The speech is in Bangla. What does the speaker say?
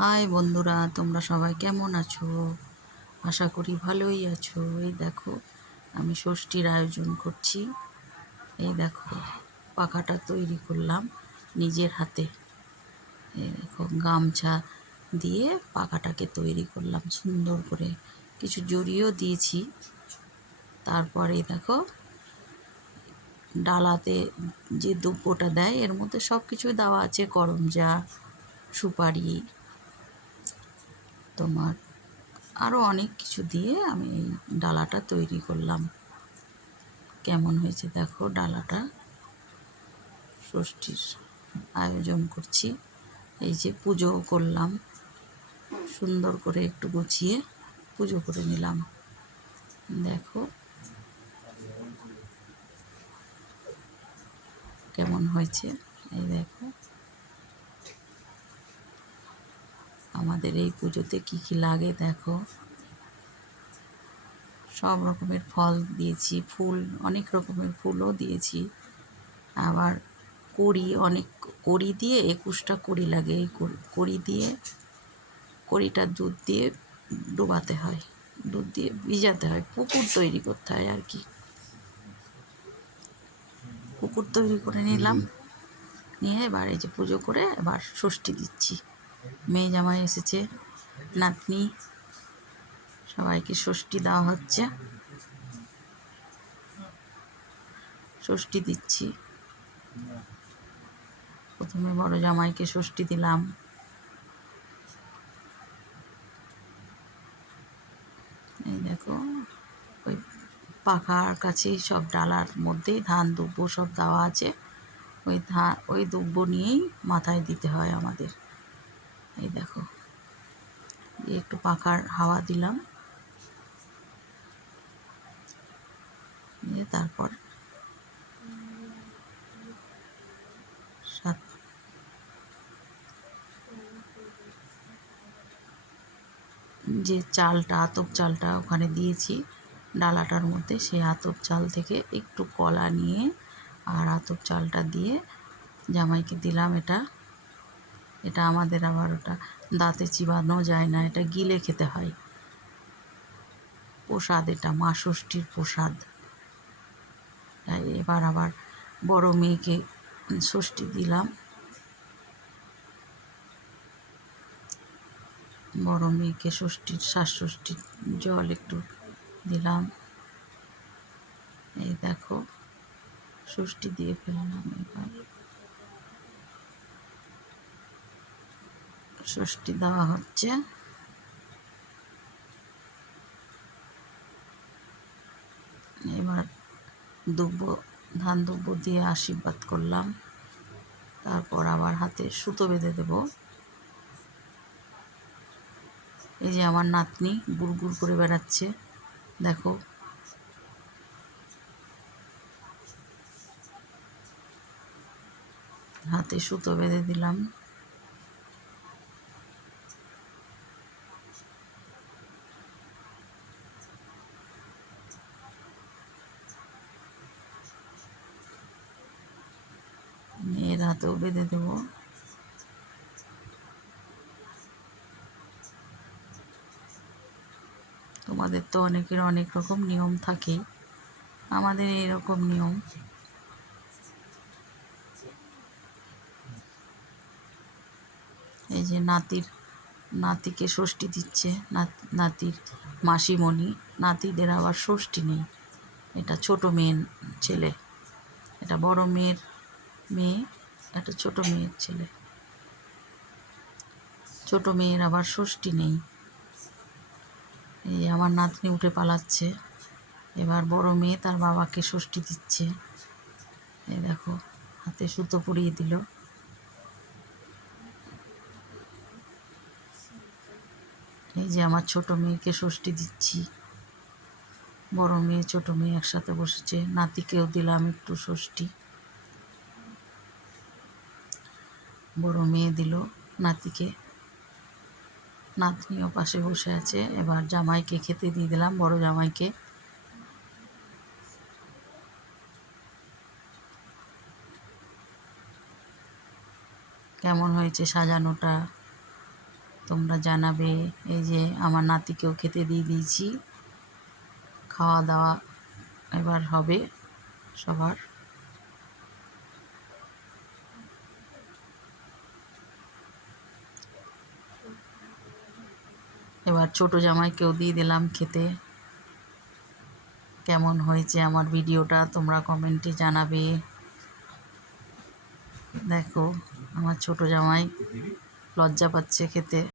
হাই বন্ধুরা, তোমরা সবাই কেমন আছো? আশা করি ভালোই আছো। এই দেখো, আমি ষষ্ঠীর আয়োজন করছি। এই দেখো, পাখাটা তৈরি করলাম নিজের হাতে। এই দেখো, গামছা দিয়ে পাখাটাকে তৈরি করলাম সুন্দর করে, কিছু জড়িয়েও দিয়েছি। তারপরে দেখো, ডালাতে যে দুব্বোটা দেয় এর মধ্যে সব কিছুই দেওয়া আছে, করমজা, সুপারি, তোমার আরও অনেক কিছু দিয়ে আমি এই ডালাটা তৈরি করলাম। কেমন হয়েছে দেখো ডালাটা। ষষ্ঠীর আয়োজন করছি, এই যে পুজোও করলাম, সুন্দর করে একটু গুছিয়ে পুজো করে নিলাম। দেখো কেমন হয়েছে। এই দেখো, আমাদের এই পুজোতে কি কি লাগে দেখো। সব রকমের ফল দিয়েছি, ফুল অনেক রকমের ফুলও দিয়েছি। আবার কড়ি দিয়ে 21টা কড়ি লাগে। এই কড়ি দিয়ে, কড়িটা দুধ দিয়ে ডোবাতে হয়, দুধ দিয়ে ভিজাতে হয়, পুকুর তৈরি করতে হয় আর কি। পুকুর তৈরি করে নিলাম, নিয়ে এবার এই যে পুজো করে এবার ষষ্ঠী দিচ্ছি। মেয়ে জামাই এসেছে, নাতনি, সবাইকে ষষ্ঠী দেওয়া হচ্ছে। ষষ্ঠী দিচ্ছি, প্রথমে বড় জামাইকে ষষ্ঠী দিলাম। এই দেখো, ওই পাখার কাছেই সব ডালার মধ্যেই ধান দুব্বো সব দেওয়া আছে। ওই দুব্বো নিয়েই মাথায় দিতে হয় আমাদের। এই দেখো, একটু পাখার হাওয়া দিলাম, দিয়ে তারপর সাত যে চালটা, আতপ চালটা ওখানে দিয়েছি ডালাটার মধ্যে, সেই আতপ চাল থেকে একটু কলা নিয়ে আর আতপ চালটা দিয়ে জামাইকে দিলাম। এটা আমাদের আবার ওটা দাঁতে চিবানো যায় না, এটা গিলে খেতে হয়। প্রসাদ, এটা মা ষষ্ঠীর প্রসাদ। এবার আবার বড় মেয়েকে ষষ্ঠী দিলাম। বড় মেয়েকে ষষ্ঠীর শ্বাসষষ্ঠীর জল একটু দিলাম। এই দেখো, ষষ্ঠী দিয়ে ফেললাম। এবার ষষ্ঠী দেওয়া হচ্ছে। এবার ধান দুব্বো দিয়ে আশীর্বাদ করলাম। তারপর আবার হাতে সুতো বেঁধে দেব। এই যে আমার নাতনি গুড় করে বেড়াচ্ছে, দেখো। হাতে সুতো বেঁধে দিলাম। মেয়ের হাতেও বেঁধে দেব। তোমাদের তো অনেকের অনেক রকম নিয়ম থাকে, আমাদের এরকম নিয়ম। এই যে নাতিকে ষষ্ঠী দিচ্ছে, নাতির মাসিমণি। নাতিদের আবার ষষ্ঠী নেই, এটা ছোট মেয়ের ছেলে, এটা বড় মেয়ের মেয়ে, এটা ছোট মেয়ের ছেলে। ছোট মেয়ের আবার ষষ্ঠী নেই। এই আমার নাতনি উঠে পালাচ্ছে। এবার বড় মেয়ে তার বাবাকে ষষ্ঠী দিচ্ছে। এই দেখো, হাতে সুতো পরিয়ে দিল। এই যে আমার ছোট মেয়েকে ষষ্ঠী দিচ্ছি। বড় মেয়ে ছোট মেয়ে একসাথে বসেছে, নাতিকেও দিলাম একটু ষষ্ঠী। বড় মেয়ে দিল নাতিকে, নাতনিও পাশে বসে আছে। এবার জামাইকে খেতে দিয়ে দিলাম, বড় জামাইকে। কেমন হয়েছে সাজানোটা, তোমরা জানাবে। এই যে আমার নাতিকেও খেতে দিয়ে দিয়েছি। খাওয়া দাওয়া এবার হবে সবার। এবার ছোট জামাইকেও দিয়ে দিলাম খেতে। কেমন হয়েছে আমার ভিডিওটা তোমরা কমেন্টে জানাবে। দেখো আমার ছোট জামাই লজ্জা পাচ্ছে খেতে।